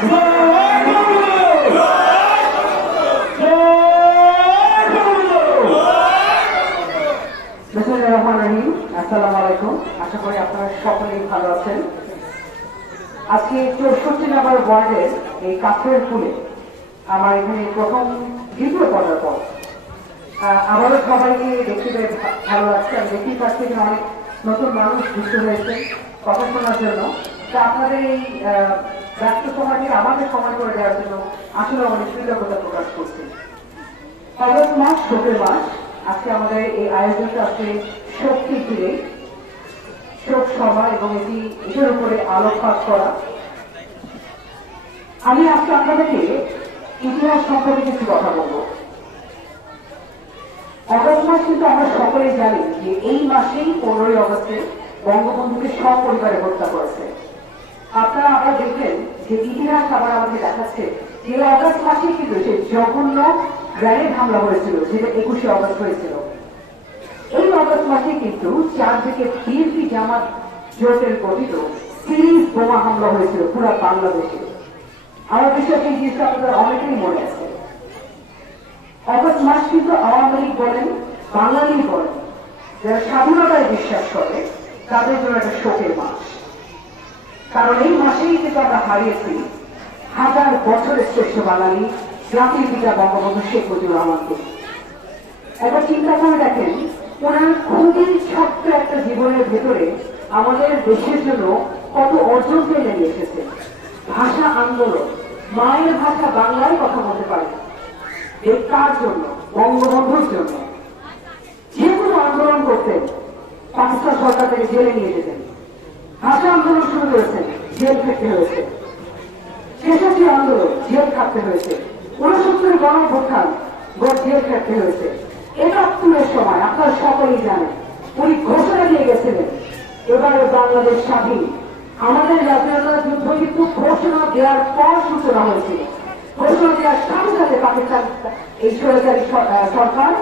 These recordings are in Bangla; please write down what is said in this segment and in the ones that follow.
আসসালামু আলাইকুম। আশা করি আপনারা সকলেই ভালো আছেন। আজকে 64 নম্বর ওয়ার্ডের এই কাছের ফুলে আমার এখানে প্রথম দ্বিতীয় পদার্পণ। আবারও সবাইকে দেখতে বেশ ভালো লাগছে। আমি দেখতেই পাচ্ছি এখানে অনেক নতুন মানুষ যুক্ত হয়েছে কথা শোনার জন্য। তা আপনাদের এই ব্যস্ত সময়কে আমাদের সময় করে দেওয়ার জন্য আসলে অনেক কৃতজ্ঞতা প্রকাশ করছি। অগস্ট মাস শোকের মাস। আজকে আমাদের এই আয়োজনটা আছে শক্তি ঘিরে, শোক সভা এবং এটার উপরে আলোকপাত করা। আমি আজকে আপনাদেরকে ইতিহাস সম্পর্কে কিছু কথা বলবো। অগস্ট মাস কিন্তু আমরা সকলেই জানি যে এই মাসেই 15ই অগস্টে বঙ্গবন্ধুকে সপরিবারে হত্যা করেছে। আপনারা আবার দেখবেন যে ইতিহাস আবার আমাকে দেখাচ্ছে যে অগস্ট মাসে কিন্তু সে জঘন্য গ্রেনেড হামলা হয়েছিল, যেটা 21শে অগস্ট হয়েছিল। এই অগস্ট মাসে কিন্তু চারদিকে বিএনপি জামাত জোটের গঠিত সিরিজ বোমা হামলা হয়েছিল পুরো বাংলাদেশে। আমার বিশ্বাস এই জিনিসটা আপনাদের অনেকেই মনে আছে। অগস্ট মাস কিন্তু আওয়ামী লীগ বলেন, বাঙালি বলেন, যারা স্বাধীনতায় বিশ্বাস করে তাদের জন্য একটা শোকের মাস। কারণ এই মাসেই কিন্তু আমরা হারিয়েছি হাজার বছরের শ্রেষ্ঠ বাঙালি জাতির পিতা বঙ্গবন্ধু শেখ মুজিবুর রহমানকে। একবার চিন্তা করে দেখেন, ওনার খুবই ছোট্ট একটা জীবনের ভেতরে আমাদের দেশের জন্য কত অর্জন পেয়ে নিয়ে এসেছে। ভাষা আন্দোলন, মায়ের ভাষা বাংলায় কথা বলতে পারে, কার জন্য? বঙ্গবন্ধুর জন্য। যে কোনো আন্দোলন করতেন, পাকিস্তান সরকার থেকে জেলে নিয়ে যেতেন। ভাষা আন্দোলন শুরু করেছেন, জেল খেতে হয়েছে। শেষাশি আন্দোলন, জেল খাটতে হয়েছে। 69 গণঅভ্যুত্থান, জেল খাটতে হয়েছে। 71-এর সময় আপনারা সকলেই জানেন উনি ঘোষণা দিয়ে গেছিলেন এবারে বাংলাদেশ স্বাধীন। আমাদের স্বাধীনতা যুদ্ধ কিন্তু ঘোষণা দেওয়ার পর সূচনা হয়েছিল। ঘোষণা দেওয়ার সাথে সাথে পাকিস্তান এই স্বৈরাচারী সরকার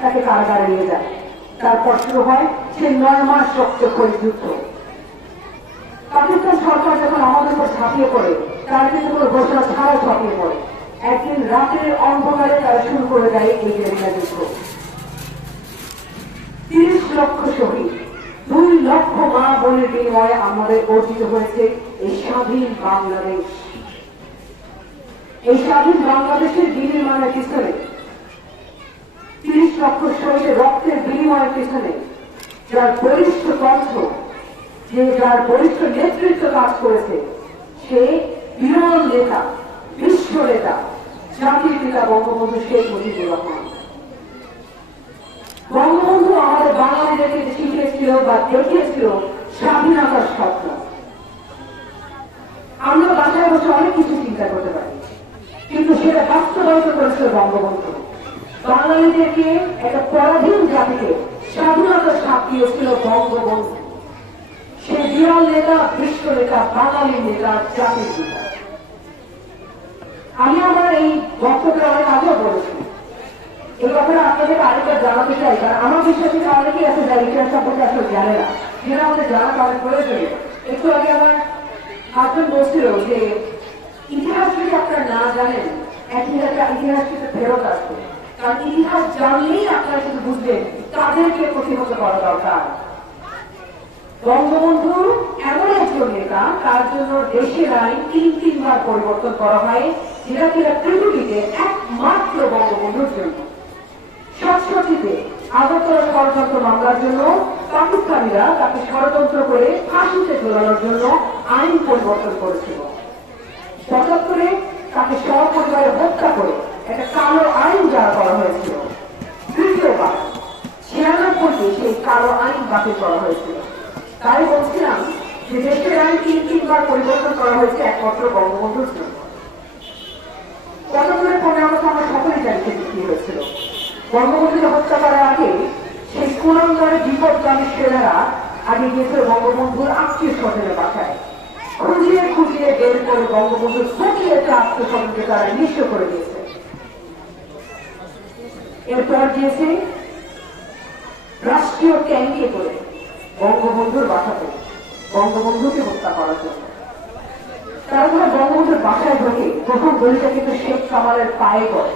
তাকে কারাগারে নিয়ে যায়। তারপর শুরু হয় সে 9 মাস রক্তক্ষয়ী যুদ্ধ। পাকিস্তান সরকার যখন আমাদের উপর ঝাঁপিয়ে পড়ে, তার কিন্তু কোনো ঘোষণা ছাড়াও ঝাঁপিয়ে পড়ে। একদিন রাতের অন্ধকারে তারা শুরু করে দেয় এই গেরিলা যুদ্ধ। 30 লক্ষ শহীদ, 2 লক্ষ মা বোনের বিনিময়ে আমাদের অর্জিত হয়েছে এই স্বাধীন বাংলাদেশ। এই স্বাধীন বাংলাদেশের বিনির্মাণের পিছনে, 30 লক্ষ শহীদের রক্তের বিনিময়ের পিছনে যার বরিষ্ঠ কণ্ঠ, যার বরিষ্ঠ নেতৃত্ব কাজ করেছে, সে বিরল নেতা, বিশ্ব নেতা, জাতির পিতা বঙ্গবন্ধু শেখ মুজিবুর রহমান। বঙ্গবন্ধু আমাদের বাঙালিদেরকে শিখিয়েছিল বা দেখিয়েছিল স্বাধীনতার স্বপ্ন। আমরা বাসায় বসে অনেক কিছু চিন্তা করতে পারি, কিন্তু সেটা বাস্তবায়িত করেছিল বঙ্গবন্ধু। বাঙালিদেরকে একটা পরাধীন জাতিকে স্বাধীনতার স্বাদ দিয়েছিল বঙ্গবন্ধু। সে বিরল নেতা, বিশ্ব নেতা, বাঙালি নেতা, জাতির পিতা। আমি আমার এই বক্তব্যে অনেক আগেও বলেছি, এই কথাটা আপনাদের আরেকবার জানাতে চাই। কারণ আমার বিশ্বাসীরা অনেকেই আছে যারা ইতিহাস সম্পর্কে আসলে জানে না, যেটা আমাদের জানাটা অনেক প্রয়োজন। একটু আগে আমার হাজবেন্ড বলছিল যে ইতিহাস যদি আপনারা না জানেন, ইতিহাস কিন্তু ফেরত আসবে। কারণ ইতিহাস জানলেই আপনারা কিন্তু বুঝবেন তাদেরকে প্রতিহত করা দরকার। বঙ্গবন্ধু এমন একজন নেতা, তার জন্য দেশের আইন 3 বার পরিবর্তন করা হয়, যেটা কিনা পৃথিবীতে একমাত্র বঙ্গবন্ধুর জন্য। 67-তে আগরতলা ষড়যন্ত্র মামলার জন্য পাকিস্তানিরা তাকে ষড়যন্ত্র করে ফাঁসিতে ঝোলানোর জন্য আইন পরিবর্তন করেছিল। 75-এ তাকে সপরিবারে হত্যা করে একটা কালো আইন জারি করা হয়েছিল। তৃতীয়বার 96-তে সেই কালো আইন বাতিল করা হয়েছিল। তাই বলছিলাম যে দেশের আইন 3 বার পরিবর্তন করা হয়েছে একমাত্র বঙ্গবন্ধুর জন্য। 75-এর 15 আগস্ট আমরা সকলেই জানি কি হয়েছিল। বঙ্গবন্ধুকে হত্যা করার আগে সেই কুলাঙ্গারে বিপদগামী সেনারা আগে গিয়েছিল বঙ্গবন্ধুর আত্মীয় স্বজনের বাসায়। খুঁজিয়ে খুঁজিয়ে বের করে বঙ্গবন্ধুর প্রতিটা আত্মীয় স্বজনকে তারা নিঃস্ব করে দিয়েছে। এরপর দিয়েছে রাষ্ট্রীয় ট্যাঙ্কে করে বঙ্গবন্ধুর বাসাতে বঙ্গবন্ধুকে হত্যা করার জন্য। তারা যখন বঙ্গবন্ধুর বাসায় ঢোকে প্রথম গুলিটা কিন্তু শেখ কামালের পায়ে পড়ে।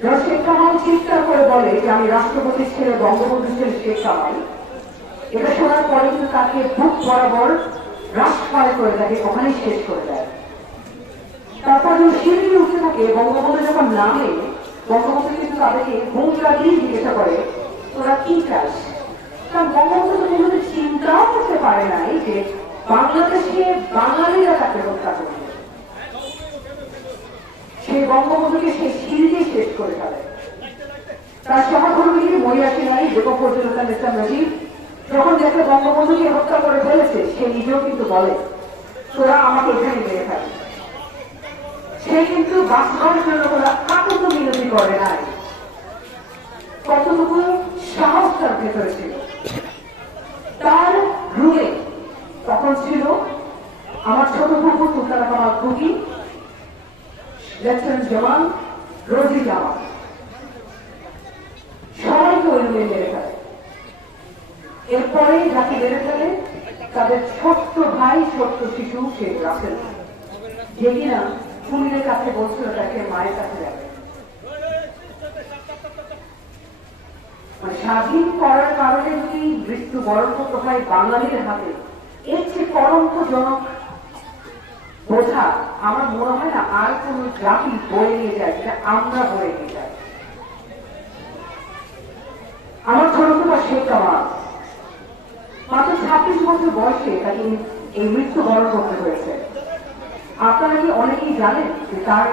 যখন শেখ কামাল চিৎকার করে বলে যে আমি রাষ্ট্রপতির ছেলে, বঙ্গবন্ধুর ছেলে শেখ কামাল, এটা শোনার পরে কিন্তু তাকে বুক বরাবর রাষ্ট্রপায় করে তাকে ওখানেই শেষ করে দেয়। তারপর যখন সিঁড়ি উঠতে থাকে, বঙ্গবন্ধু যখন নামে, বঙ্গবন্ধু কিন্তু তাদেরকে হুমকা দিয়ে জিজ্ঞাসা করে তোরা কি চাস। কারণ বঙ্গবন্ধু তো কোনো চিন্তাও করতে পারে নাই যে বাংলাদেশে বাঙালিরা তাকে হত্যা করবে। সেই বঙ্গবন্ধুকে সেই সিঁড়িতেই শেষ করে ফেলে। তার সহকর্মী মরিয়াসী নাই যুবক পর্যটন ইসলাম নজিব যখন দেখে বঙ্গবন্ধুকে হত্যা করে ফেলেছে, সে নিজেও কিন্তু বলে তোরা আমাকে এখানে মেরে ফেলে। সে কিন্তু বাঁচবার জন্য কাকুতো বিরতি করে নাই। কতটুকু সাহস তার ভেতরে ছিল। তার রুমে তখন ছিল আমার ছোট ফুপু সুলতানা কামাল খুকি, লেফটেন্যান্ট জামান, রোজি জামান, সবাইকে ওই রুমে মেরে ফেলে। এরপরে যাকে মেরে ফেলে তাদের ছোট্ট ভাই, ছোট্ট শিশু শেখ রাসেল, যে কিনা কুমিরের কাছে বলছিল তাকে মায়ের কাছে যাবে। মানে স্বাধীন করার কারণে যদি মৃত্যু বরণ করতে হয় বাঙালির হাতে, এর চেয়ে কলঙ্কজনক বোঝা আমার মনে হয় না আর কোন জাতি বয়ে নিয়ে যায়, যেটা আমরা বয়ে নিয়ে যাই। আমার ছোট ছোট শেখ কামাল মাত্র 26 বছর বয়সে তাকে এই মৃত্যু বরণ করতে হয়েছে। আপনারা কি অনেকেই জানেন যে তার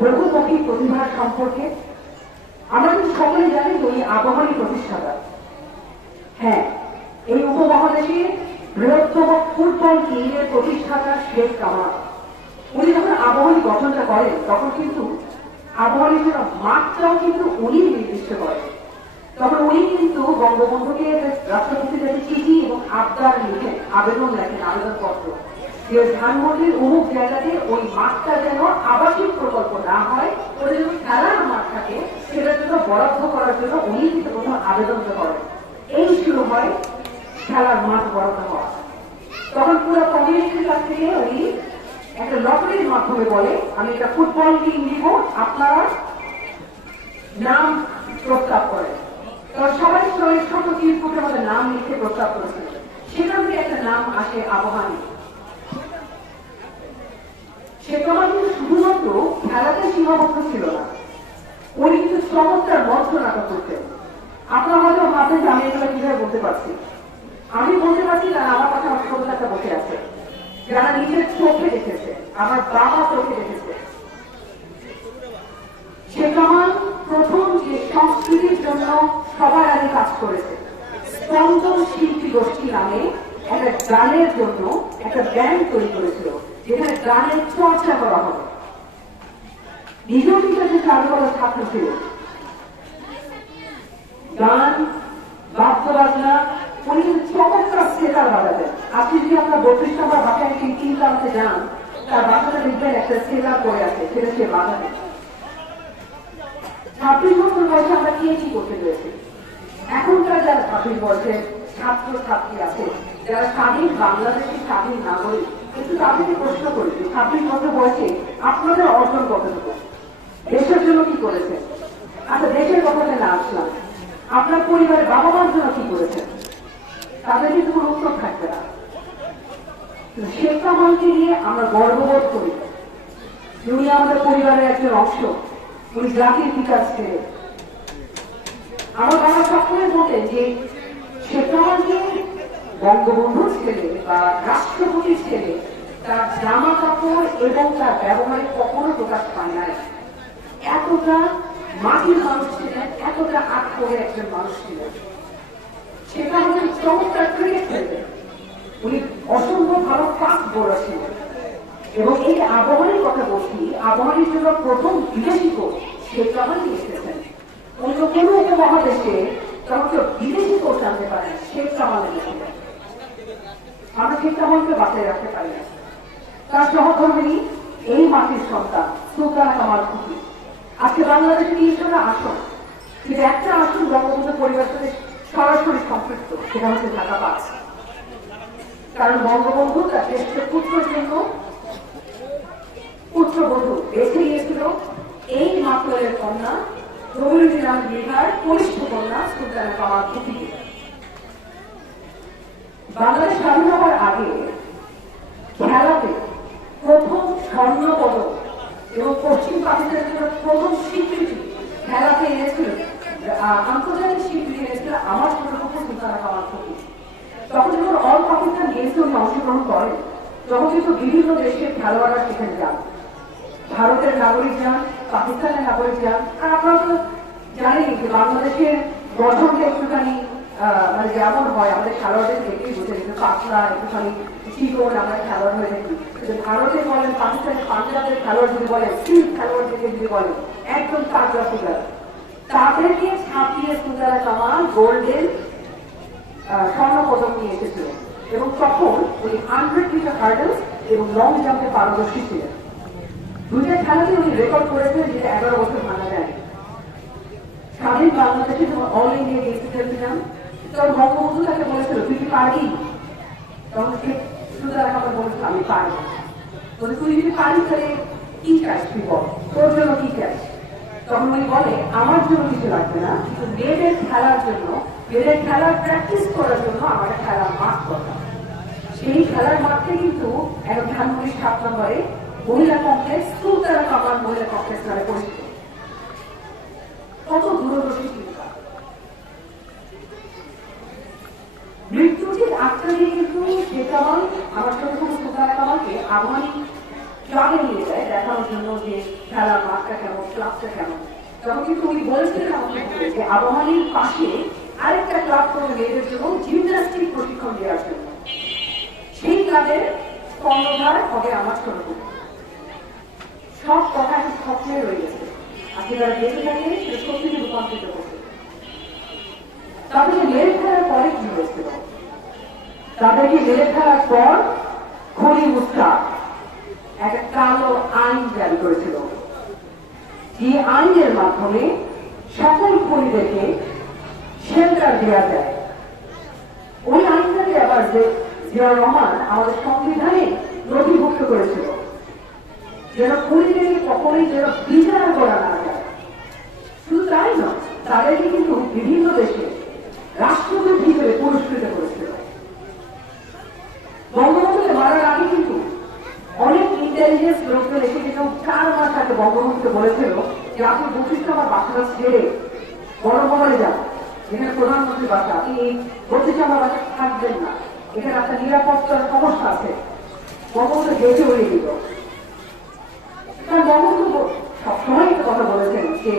বহুমুখী প্রতিভার সম্পর্কে? আমরা কিন্তু সকলে জানি যে উনি আবহাওয়ারই প্রতিষ্ঠাতা। হ্যাঁ, এই উপমহাদেশের বৃহত্তম ফুটবল টিমের প্রতিষ্ঠাতা শেখ কামাল। উনি যখন আবহাওয়ারী গঠনটা করেন তখন কিন্তু আবহাওয়ারীর জন্য মাত্রাও কিন্তু উনি নির্দিষ্ট করেন। তখন উনি কিন্তু বঙ্গবন্ধুকে রাষ্ট্রপতির কাছে চিঠি এবং আবদার লিখেন, আবেদন লেখেন, আবেদনপত্র যে ধানমন্ডির অমুক জায়গাতে ওই মাঠটা যেন আবাসিক প্রকল্প না হয়, ওদের যেন খেলার মাঠ থাকে, সেটার জন্য বরাদ্দ করার জন্য উনি কিন্তু প্রথম আবেদনটা করেন। এই শুরু হয় খেলার মাঠ বরাদ্দ হওয়া। তখন পুরো কমিউনিটির কাছ থেকে উনি একটা লটারির মাধ্যমে বলে আমি একটা ফুটবল টিম দিব, আপনারা নাম প্রস্তাব করেন। তখন সবাই ছোট টিমগুলোর আমাদের নাম লিখে প্রস্তাব করেছিল। সেখান থেকে একটা নাম আসে আবহানী। সে কামাল কিন্তু শুধুমাত্র খেলাতে সীমাবদ্ধ ছিল না, উনি কিন্তু চমৎকার মঞ্চ নাটক করতেন। আপনার হয়তো ভাবেন যে আমি এগুলো কিভাবে বলতে পারছি। আমি বলতে পারছি না, আমার কাছে আমার ছোট একটা বসে আছে, যারা নিজের চোখে দেখেছে, আমার বাবা চোখে দেখেছে। সে কামাল প্রথম যে সংস্কৃতির জন্য সবার আগে কাজ করেছে, স্পন্দন শিল্পী গোষ্ঠী নামে একটা গানের জন্য একটা ব্যান্ড তৈরি করেছিল, যেখানে গানের চর্চা করা হবে। নিজেও কিন্তু একটা চারুকলা ছাত্র ছিল। গান, বাদ্যবাজনা, উনি কিন্তু চমৎকার সেতার বাজাতেন। আপনি যদি আপনার 32 নম্বর বাসায় চিন্তা করতে যান, তার বাসাটা দেখবেন একটা সেতার পড়ে আছে, সেটা সে বাজাতেন। 26 বছর বয়সে আমরা কি করতে পেরেছি। এখনকার যারা 26 বয়সের ছাত্র ছাত্রী আছে, যারা স্বাধীন বাংলাদেশের স্বাধীন নাগরিক, কিন্তু তাদেরকে প্রশ্ন করেছি 26 বছর বয়সে আপনাদের অর্জন কতটুকু, দেশের জন্য কি করেছেন? আচ্ছা, দেশের কথাতে না আসলাম, আপনার পরিবারের বাবা মার জন্য কি করেছেন? তাদের কিন্তু কোনো উত্তর থাকবে না। শেখ কামালকে নিয়ে আমরা গর্ববোধ করি, উনি আমাদের পরিবারের একজন অংশ, উনি জাতির বিকাশ ছেলে। আমার বাবা সবসময় বলতেন যে শেখ কামালকে বঙ্গবন্ধুর ছেলে বা রাষ্ট্রপতির ছেলে তার জামা কাপড় এবং তার ব্যবহারে কখনো প্রকাশ পায় নাই। এতটা মাটির মানুষ ছিলেন, এতটা আটপড়ে একজন মানুষ ছিলেন। শেখ কামাল চমৎকার ক্রিকেট খেলতেন, উনি অসম্ভব ভালো ফাস্ট বোলার ছিলেন। এবং এই আবহাওয়ার কথা বলছি, আবহাওয়ার জন্য প্রথম বিদেশি কোচ শেখ কামালই এসেছেন। অন্য কোনো উপমহাদেশে তখন কেউ বিদেশি কোচ আনতে পারেন, শেখ কামাল এসেছিলেন। আমরা শেখ কামালকে বাঁচিয়ে রাখতে পারি না। তার সহকর্মী এই মাটির সন্তান সুলতানা কামাল খুকি। আজকে বাংলাদেশের ইসলামে আসন, কিন্তু একটা আসন বঙ্গবন্ধু পরিবার সাথে সরাসরি সম্পৃক্ত, সেটা হচ্ছে ঢাকা 5। কারণ বঙ্গবন্ধু তার জ্যেষ্ঠ পুত্রের জন্য দলের কন্যা রবীন্দ্রনাথ বিহার কনিষ্ঠ কন্যা সুলতানা কামাল খুকিকে। বাংলাদেশ স্বাধীন হওয়ার আগে খেলাতে প্রথম স্বর্ণ পদক এবং পশ্চিম পাকিস্তানের জন্য প্রথম স্বীকৃতি খেলাতে এনেছিল, আন্তর্জাতিক স্বীকৃতি এনেছিল আমার ছোটপক্ষ সুলতানা কামাল খুকি। তখন যখন অল পাকিস্তান গেমসে উনি অংশগ্রহণ করেন, তখন কিন্তু বিভিন্ন দেশের খেলোয়াড়রা সেখানে যান, ভারতের নাগরিক যান, পাকিস্তানের নাগরিক যান। আর আপনারা তো জানেন যে বাংলাদেশের গঠনটা একটুখানি মানে যেমন হয় আমাদের খেলোয়াড়দের দেখেই বুঝে যেত, পাতলা একটুখানি চিকন আমরা খেলোয়াড় হয়ে থাকি। ভারতে বলেন, পাকিস্তানের পাঞ্জাবের খেলোয়াড় যদি বলেন, সিল্ক খেলোয়াড় থেকে যদি বলেন একদম তাজা ফুটার, তাদেরকে ছাপিয়ে সুলতানা কামাল গোল্ডেন স্বর্ণ পদক নিয়ে এসেছিলেন। এবং তখন উনি 100 মিটার হার্ডেলস এবং লং জাম্পে পারদর্শী ছিলেন। দুইটা খেলাতে উনি রেকর্ড করেছিলেন, যেটা 11 বছর ভাঙা যায়। স্বাধীন বাংলাদেশে যখন অল ইন্ডিয়া গেমসে খেলছিলাম, তখন বঙ্গবন্ধু তাকে বলেছিল তুই কি পারবি? তখন সে সুলতানা কামাল বলেছিল আমি পারবো। বলে তুই যদি পারিস তাহলে কি চাস তুই বল, তোর জন্য কি চাস? তখন উনি বলে আমার জন্য কিছু লাগবে না, কিন্তু মেয়েদের খেলার জন্য, মেয়েদের খেলার প্র্যাকটিস করার জন্য আমার খেলার মাঠ দরকার। সেই খেলার মাঠে কিন্তু এখন ধানমন্ডি 7 নম্বরে মহিলা কমপ্লেক্স সুলতানা কামাল মহিলা কমপ্লেক্স নামে পরিচিত। কত দূরদর্শী চিন্তা। মৃত্যু ঠিক 8টা দিয়ে কিন্তু সে কামাল আমার ছোট ছোট সুলতানা কামালকে আবাহনী ক্লাবে নিয়ে যায় দেখানোর জন্য যে খেলার মাঠটা কেমন, ক্লাবটা কেমন। তখন কিন্তু উনি বলেছিলেন আমাকে যে আবাহনীর পাশে আরেকটা ক্লাব করবে মেয়েদের জন্য জিমন্যাস্টিক প্রশিক্ষণ দেওয়ার জন্য। সেই ক্লাবের কর্ণধার হবে আমার ছোট বোন। সব কথা এখন স্বপ্নে রয়ে গেছে, আপনি যারা বেঁচে থাকে সেটা সত্যিকে রূপান্তরিত করছে। তাদেরকে মেরে ফেলার পরে কি হয়েছিল? তাদেরকে মেরে ফেলার পর খনি মুস্তাক একটা কালো আইন জারি করেছিল, যে আইনের মাধ্যমে সকল খনিদেরকে শেল্টার দেওয়া যায়। ওই আইনটাকে আবার জিয়াউর রহমান আমাদের সংবিধানে নথিভুক্ত করেছিল, যেন খনিদেরকে কখনোই যেন বিচার করা না যায়। শুধু তাই নয়, তাদেরকে কিন্তু বিভিন্ন দেশে রাষ্ট্রদূত হিসেবে পুরস্কৃত করেছিল। বঙ্গবন্ধুকে মারার আগে কিন্তু অনেক ইন্টেলিজেন্স লোকজন এসে কিন্তু 4 মাস আগে বঙ্গবন্ধুকে বলেছিল যে আপনি 25 নম্বর বাসাটা ছেড়ে বড় যান, এখানে প্রধানমন্ত্রী বাসা, আপনি এই 25 নম্বর বাসা থাকবেন না, এখানে আপনার নিরাপত্তার সমস্যা আছে। বঙ্গবন্ধু গেটে উড়িয়ে দিল। কারণ বঙ্গবন্ধু সবসময় একটা কথা বলেছেন যে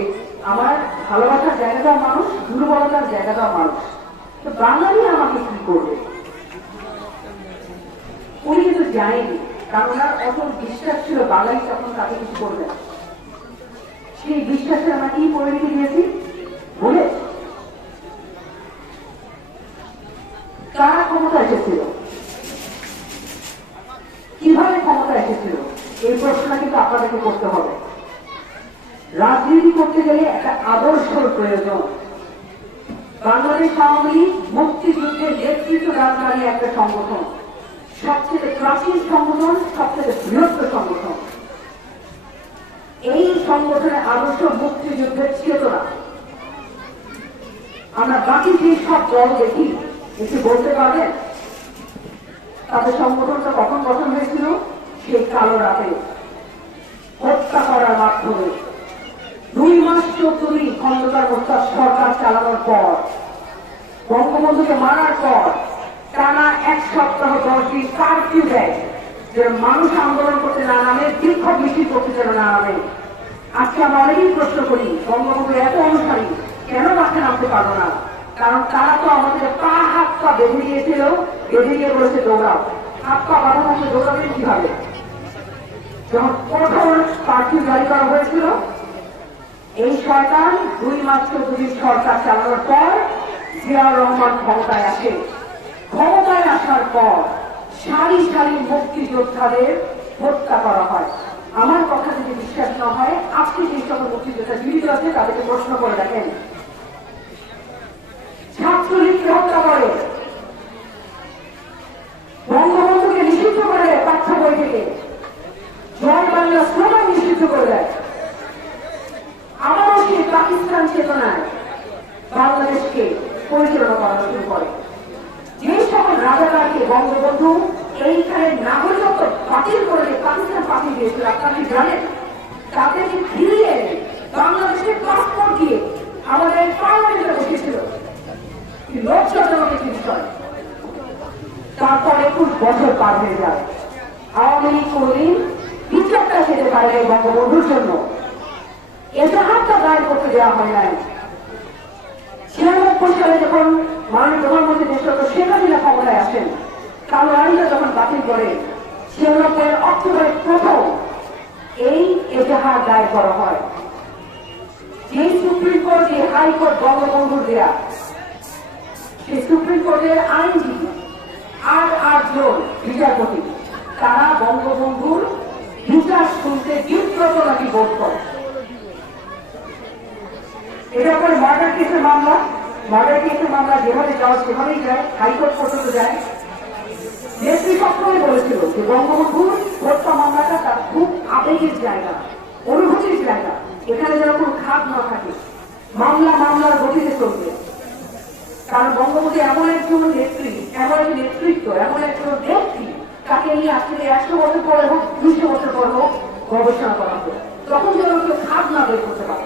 আমার ভালোবাসার জায়গা দেওয়া মানুষ, দুর্বলতার জায়গা দেওয়া মানুষ, তো বাঙালি আমাকে কি করবে? উনি কিন্তু যায়নি, কারণ ওনার অত বিশ্বাস ছিল বাঙালি তখন তাকে কিছু করবে না। সেই বিশ্বাসে আমরা কি পরিণতি দিয়েছি বলে? কারা ক্ষমতা এসেছিল, কিভাবে ক্ষমতা এসেছিল, এই প্রশ্নটা কিন্তু আপনাদেরকে করতে হবে। রাজনীতি করতে গেলে একটা আদর্শর প্রয়োজন। বাংলাদেশ আওয়ামী লীগ মুক্তিযুদ্ধের নেতৃত্বদানকারী একটা সংগঠন, সবচেয়ে প্রাচীন সংগঠন, সবচেয়ে বৃহত্তর সংগঠন। এই সংগঠনের আদর্শ মুক্তিযুদ্ধের চেতনা। আমরা বাকি যে সব দল দেখি, একটু বলতে পারবেন তাদের সংগঠনটা কখন গঠন হয়েছিল? সেই কালো রাতে হত্যা করার মাধ্যমে 2 মাস 14 দিন খন্দকার মোস্তাক সরকার চালানোর পর, বঙ্গবন্ধুকে মারার পর টানা 1 সপ্তাহ 10 দিন কারফিউ দেয়, যে মানুষ আন্দোলন করতে না নামে, বিক্ষোভ মিছিল করতে যেন না নামে। আজকে আমরা অনেকেই প্রশ্ন করি বঙ্গবন্ধু এত অনুসারী কেন মাঠে নামতে পারবো না? কারণ তারা তো আমাদের পা হাত পা বেঁধে দিয়েছিল, বেঁধে দিয়ে বলেছে দৌড়াও। হাত পা বাধা থাকলে দৌড়াবেন কিভাবে? যখন কঠোর কারফিউ জারি করা হয়েছিল, এই সরকার 2 মাস 14 দিন সরকার চালানোর পর জিয়াউর রহমান ক্ষমতায় আসে। ক্ষমতায় আসার পর সারি সারি মুক্তিযোদ্ধাদের হত্যা করা হয়। আমার কথা যদি বিশ্বাস না হয়, আজকে যে সকল মুক্তিযোদ্ধা জীবিত আছে তাদেরকে প্রশ্ন করে দেখেন। ছাত্রলীগকে হত্যা করে, বঙ্গবন্ধুকে নিষিদ্ধ করে দেয় পাঠ্য বই থেকে, জয় বাংলা স্লোগান নিষিদ্ধ করে দেয়। বাতিল করে পাকিস্তান পাঠিয়ে দিয়েছিল আপনারা কি জানেন? তাদেরকে ফিরিয়ে এনে বাংলাদেশের পাসপোর্ট দিয়ে আমাদের পার্লামেন্টে বসেছিল। লজ্জাজনক একটি বিষয়। তারপর 21 বছর পার হয়ে যায়, আওয়ামী লীগ কোনদিন বিচারটা যেতে পারে বঙ্গবন্ধুর জন্য। এজাহারটা দায়ের করতে দেওয়া হয় নাই। 96 সালে যখন মাননীয় প্রধানমন্ত্রী দেশরত্ন শেখ হাসিনা ক্ষমতায় আসেন, কালো আইনটা যখন বাতিল করে 96 অক্টোবরে প্রথম এই এজাহার দায়ের করা হয়। যে সুপ্রিম কোর্ট, যে হাইকোর্ট বঙ্গবন্ধুর দেয়া, সেই সুপ্রিম কোর্টের আইনজীবী 8 জন বিচারপতি তারা বঙ্গবন্ধুর বিচার শুনতে বিব্রত নাকি বোধ করে। এটা করে মার্ডার কেসের মামলা যেভাবে যাওয়া সেভাবেই যায়, হাইকোর্ট পর্যন্ত যায়। নেত্রী সবসময় বলেছিল যে বঙ্গবন্ধুর হত্যা মামলাটা তার খুব আবেগের জায়গা, অনুভূতির জায়গা, এখানে যেন কোনো খাদ না থাকে, মামলার গতিতে চলবে। কারণ বঙ্গবন্ধু এমন একজন নেত্রী, এমন একজন নেতৃত্ব, এমন একজন ব্যক্তি, তাকে নিয়ে আসলে 100 বছর পরে হোক, 200 বছর পরে হোক গবেষণা করা হবে, তখন যেন কেউ খাদ না বের করতে পারে।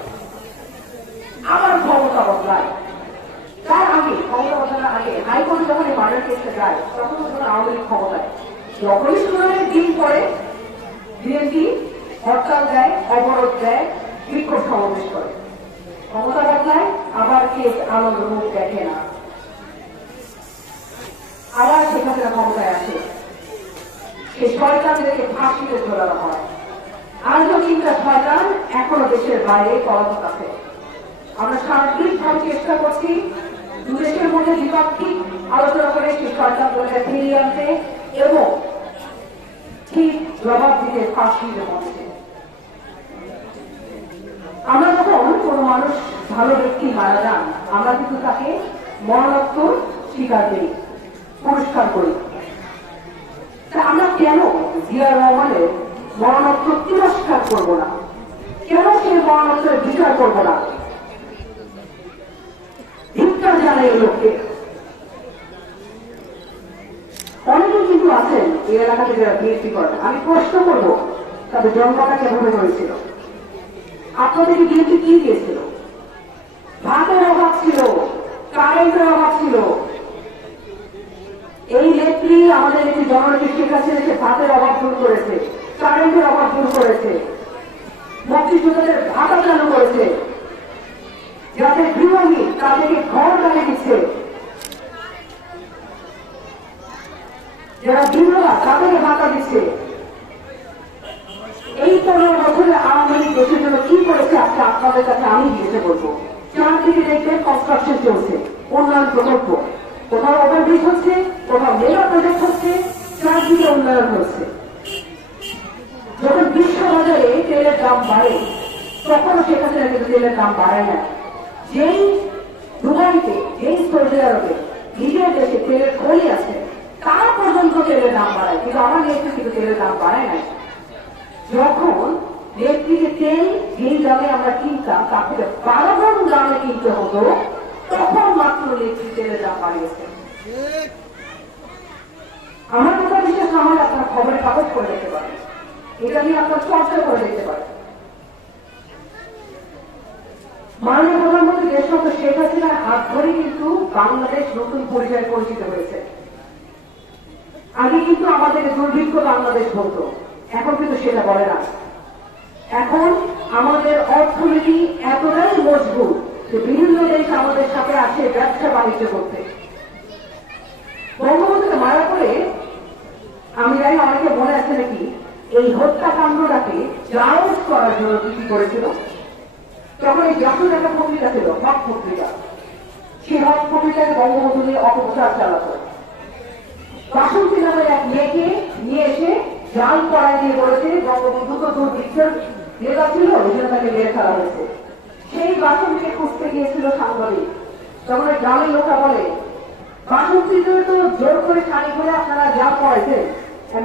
আবার ক্ষমতা বদলায়। তার আগে ক্ষমতা বদলানোর আগে হাইকোর্টে যখন এই মার্ডার কেসটা যায়, তখন আওয়ামী লীগ ক্ষমতায়। যখনই শুনানির দিন পরে বিএনপি হরতাল দেয়, অবরোধ দেয়, বিক্ষোভ সমাবেশ করে। ক্ষমতা বদলায়, আবার কেস আনন্দ মুখ দেখে না, আবার সেখানে ক্ষমতায় আসে। সেই শয়তানদেরকে ফাঁসিতে ঝোলানো হয়। আর্জেন্টিনা শয়তান এখনো দেশের বাইরে পলাতক আছে। আমরা সার্বিকভাবে চেষ্টা করছি দুদেশের মধ্যে দ্বিপাক্ষিক আলোচনা করে সেই শয়তানগুলোকে ফিরিয়ে আনতে এবং ঠিক জবাব দিতে ফাঁসির মধ্যে। আমরা যখন কোনো মানুষ, ভালো ব্যক্তি মারা যান, আমরা কিন্তু তাকে মরণোত্তর স্বীকার করি, পুরস্কার করি। আমরা কেন জিয়া রহমানের মরণোত্তর তিরস্কার করবো না? কেন সেই মরণোত্তরের বিচার করবো না? ধিক্কার জানাই এই লোককে। অনেকে কিন্তু আছেন এই এলাকাতে যারা বিএনপি করেন। আমি প্রশ্ন করবো তাদের জন্মটা কেভাবে হয়েছিল? আপনাদেরকে বিএনপি কি দিয়েছিল? ভাতের অভাব ছিল, কারেন্টের অভাব ছিল। এই নেত্রী, আমাদের একটি জননেত্রী শেখ হাসিনা সে ভাতের অভাব দূর করেছে, কারেন্টের অভাব দূর করেছে, মুক্তিযোদ্ধাদের ভাতা চালু করেছে, যাদের গৃহহীন তাদেরকে ঘর বানিয়ে দিচ্ছে, যারা বিধবা তাদেরকে ভাতা দিচ্ছে। এই 15 বছরে আওয়ামী লীগ দেশের জন্য কি করেছে আজকে আপনাদের কাছে আমি জিজ্ঞেস করবো। চারদিকে দেখবেন কনস্ট্রাকশন চলছে, উন্নয়ন প্রকল্প, কোথাও ওভারব্রিজ হচ্ছে, কোথাও মেগা প্রজেক্ট হচ্ছে, চারদিকে উন্নয়ন হচ্ছে। যখন বিশ্ববাজারে তেলের দাম বাড়ে, তখনও সেখানে কিন্তু তেলের দাম বাড়ায় না। যেই দুবাইতে, যেই সৌদি আরবে, নিজের দেশে তেলের খনি আছে, তারা পর্যন্ত তেলের দাম বাড়ায়, কিন্তু আমার দেশে কিন্তু তেলের দাম বাড়ায় না। যখন নেত্রীকে তেল যেই দামে আমরা কিনতাম তার থেকে 12 গুণ দামে কিনতে হতো, তখন মাত্র নেত্রী তেলের দাম বাড়িয়েছে। আমার কথা বিশেষ আমার আপনার খবরের কাগজ করে দেখতে পারেন, এটা নিয়ে আপনার চর্চা করে দেখতে পারেন। মাননীয় প্রধানমন্ত্রী দেশরত্ন শেখ হাসিনার হাত ধরে কিন্তু বাংলাদেশ নতুন পরিচয়ে পরিচিত হয়েছে। আগে কিন্তু আমাদের দুর্ভিক্ষ বাংলাদেশ বলতো, এখন কিন্তু সেটা বলে না। এখন আমাদের অর্থনীতি এতটাই মজবুত যে বিভিন্ন দেশ আমাদের সাথে আসে ব্যবসা বাণিজ্য করতে। বঙ্গবন্ধুকে মারা করে আমি জানি অনেকে মনে আছে নাকি এই হত্যাকাণ্ডটাকে জায়জ করার জন্য কি করেছিল? তখন এই জাতীয় একটা পত্রিকা ছিল, হক পত্রিকা। সেই হক পত্রিকায় বঙ্গবন্ধু নিয়ে অপপ্রচার চালাতো। বাসন্তী নামের এক মেয়েকে নিয়ে এসে জাল করায় দিয়ে বলেছে বঙ্গবন্ধু তো দুর্ভিক্ষের নেতা ছিল, ওই জন্য তাকে মেরে ফেলা হয়েছে। সেই বাসন্তীকে খুঁজতে গিয়েছিল সাংবাদিক। তখন ওই গ্রামের লোকরা বলে, বাসন্তীতে তো জোর করে শাড়ি করে আপনারা জাল করাইছেন,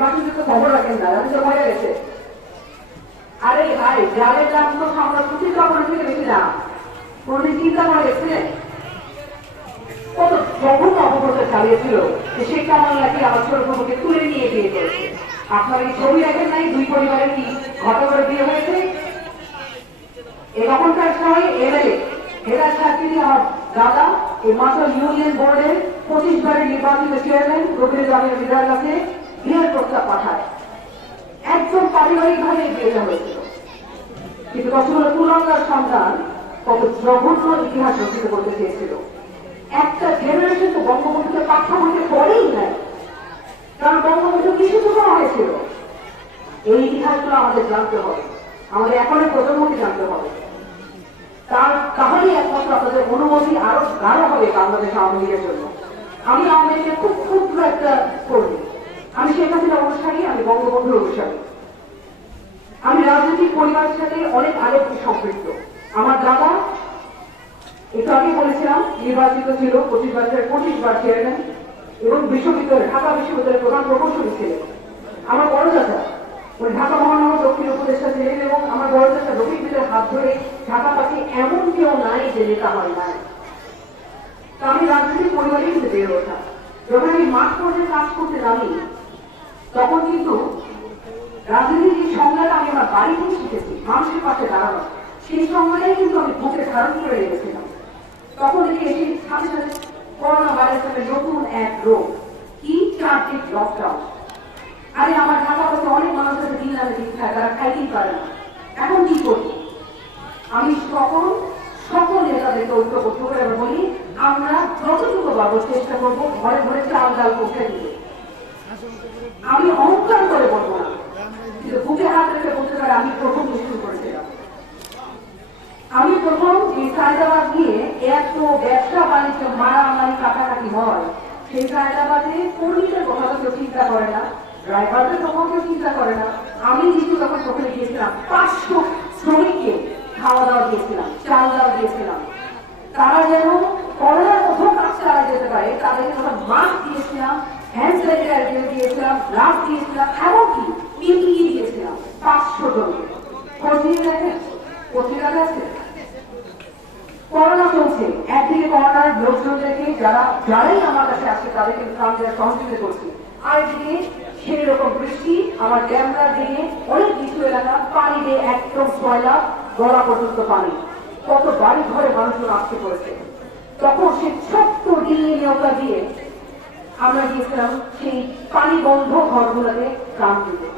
বাসন্তী তো খবর রাখেন না, রাতে তো মরে গেছে। আরে ভাই, জালের দাম তো আমরা সুতির কাপড়ের থেকে বেশি দাম। কোনদিন চিন্তা করে গেছিলেন কত জঘন্য অপপ্রচার চালিয়েছিল যে শেখ কামাল নাকি আমার ছোট খবরকে তুলে নিয়ে বিয়ে করেছে? আপনার এই ছবি দেখেন নাই দুই পরিবারের কি ঘটা করে বিয়ে হয়েছে? তখনকার সময় এমএলএ হেরাজ শাস্ত্রী আমার দাদা এই মাত্র ইউনিয়ন বোর্ডের 25 বারের নির্বাচিত চেয়ারম্যান রবীন্দ্র জামিয়া মির্জার কাছে বিয়ের প্রস্তাব পাঠায়। একদম পারিবারিক ভাবে বিয়েটা হয়েছিল, কিন্তু কতগুলো তুলনার সন্তান কত জঘন্য ইতিহাস রচিত করতে চেয়েছিল। একটা জেনারেশন তো বঙ্গবন্ধুকে পাঠ্য বইতে পড়েই নাই, কারণ বঙ্গবন্ধু কিছু তো করা হয়েছিল। এই ইতিহাসগুলো আমাদের জানতে হবে, আমাদের এখনের প্রজন্মকে জানতে হবে। তাহলেই একমাত্র আপনাদের অনুমতি আরো গাঢ় হবে বাংলাদেশ আওয়ামী লীগের জন্য। আমি আওয়ামী লীগের খুব ক্ষুদ্র একটা কর্মী, আমি শেখ হাসিনার অনুসারী, আমি বঙ্গবন্ধুর অনুসারী। আমি রাজনৈতিক পরিবারের সাথে অনেক আগে সম্পৃক্ত। আমার দাদা একটু আগে বলেছিলাম নির্বাচিত ছিল 25 বার চেয়ারম্যান এবং ঢাকা বিশ্ববিদ্যালয়ের প্রধান প্রকৌশলী ছিলেন। আমার বড় দাদা ওই ঢাকা মহানগর দক্ষিণ উপদেষ্টা ছিলেন এবং আমার বড় দাদা রফিক বিলের হাত ধরে ঢাকা পাশে এমন কেউ নাই যে নেতা হয় নাই। তা আমি রাজনৈতিক পরিবারে কিন্তু বেড়ে ওঠা। যখন আমি মাঠ পর্যায়ে কাজ করতে নামি তখন কিন্তু রাজনীতির যে সংজ্ঞাটা আমি আমার বাড়ি থেকে শিখেছি, মানুষের পাশে দাঁড়ানো, সেই সংজ্ঞাটাই কিন্তু আমি বুকে ধারণ করে রেখেছিলাম। তখন দেখে এসে সাথে সাথে করোনা ভাইরাস নামে নতুন এক রোগ, কি 4 দিন লকডাউন। আরে আমার ঢাকা পাশে অনেক মানুষ আছে দিন আনে দিন খায়, তারা খাইতেই পারে না। এখন কি করব? আমি সকল নেতাদেরকে ঐক্যবদ্ধ করে বলি, আমরা যতটুকু পাবো চেষ্টা করবো ঘরে ঘরে চাল ডাল পৌঁছে দিতে। আমি অহংকার করে বলবো না, কিন্তু বুকে হাত রেখে বলতে পারে আমি প্রথম শুরু করেছিলাম। আমি প্রথম এই সায়দাবাদ নিয়ে এত ব্যবসা বাণিজ্য মারামারি কাটাকাটি হয়, সেই সায়দাবাদে কর্মীদের কথা কেউ চিন্তা করে না, ড্রাইভারদের কথা কেউ চিন্তা করে না। আমি যেহেতু তখন ওখানে গিয়েছিলাম 500 শ্রমিককে খাওয়া দাওয়া দিয়েছিলাম, চাল দাওয়া দিয়েছিলাম। তারা যেন করোনার মতো কাজ চালা যেতে পারে তাদেরকে তখন মাস্ক দিয়েছিলাম, হ্যান্ড স্যানিটাইজার দিয়েছিলাম, গ্লাভস দিয়েছিলাম, এমনকি পিপিই দিয়েছিলাম 500 জনকে। খোঁজ নিয়ে দেখেন পত্রিকাতে আছে। করোনা চলছে, একদিকে করোনার লোকজনদেরকে যারাই আমার কাছে আসছে তাদেরকে সহযোগিতা করছি, আরেকদিকে সেই রকম বৃষ্টি আমার ড্যামরা দিয়ে অনেক কিছু এলাকা পানি দিয়ে একদম 6 লাখ গলা পর্যন্ত পানি, কত বাড়ি ঘরে মানুষজন আসতে পড়েছে। তখন সে ছোট্ট ডিঙি নৌকা দিয়ে আমরা গিয়েছিলাম সেই পানি বন্ধ ঘরগুলোতে কাম দিতে।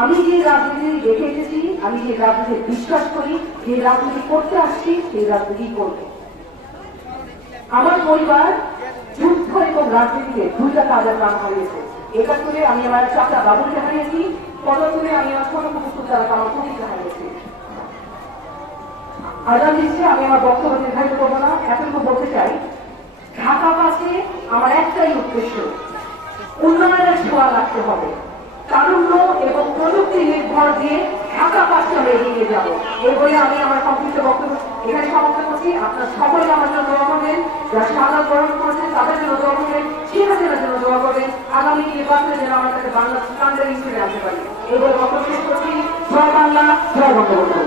আমি যে রাজনীতি দেখে এসেছি, আমি যে রাজনীতি বিশ্বাস করি, যে রাজনীতি করতে আসছি, সেই রাজনীতি করব। আমার পরিবার যুদ্ধ এবং রাজনীতিতে দুইটা কাজের প্রাণ হারিয়েছে। 71-এ আমি আমার চাচা বাবুকে হারিয়েছি, 75-এ আমি আমার ছোট পুকুর দ্বারা আমার পুলিশকে হারিয়েছি। আগাম দিচ্ছে আমি আমার বক্তব্য নির্ধারিত করবো না, এতটুকু বলতে চাই, ঢাকা পাশে আমার একটাই উদ্দেশ্য, উন্নয়নের ছোঁয়া রাখতে হবে। তারুণ্য এবং প্রযুক্তি নির্ভর দিয়ে ঢাকা পাশে আমরা এগিয়ে যাবো। এই বলে আমি আমার সংক্ষিপ্ত বক্তব্য এখানে সমাপ্ত করছি। আপনার সকলে আমার জন্য দোয়া করবেন, যারা সাদা গ্রহণ করেছেন তাদের জন্য দোয়া করবেন, শেখ হাসিনার জন্য দোয়া করবেন, আগামী নির্বাচনে যেন আমার কাছে বাংলা স্ট্যান্ডার্ড হিসেবে আনতে পারি। এই বলে বক্তব্য শেষ করছি। জয় বাংলা, জয় বঙ্গবন্ধু।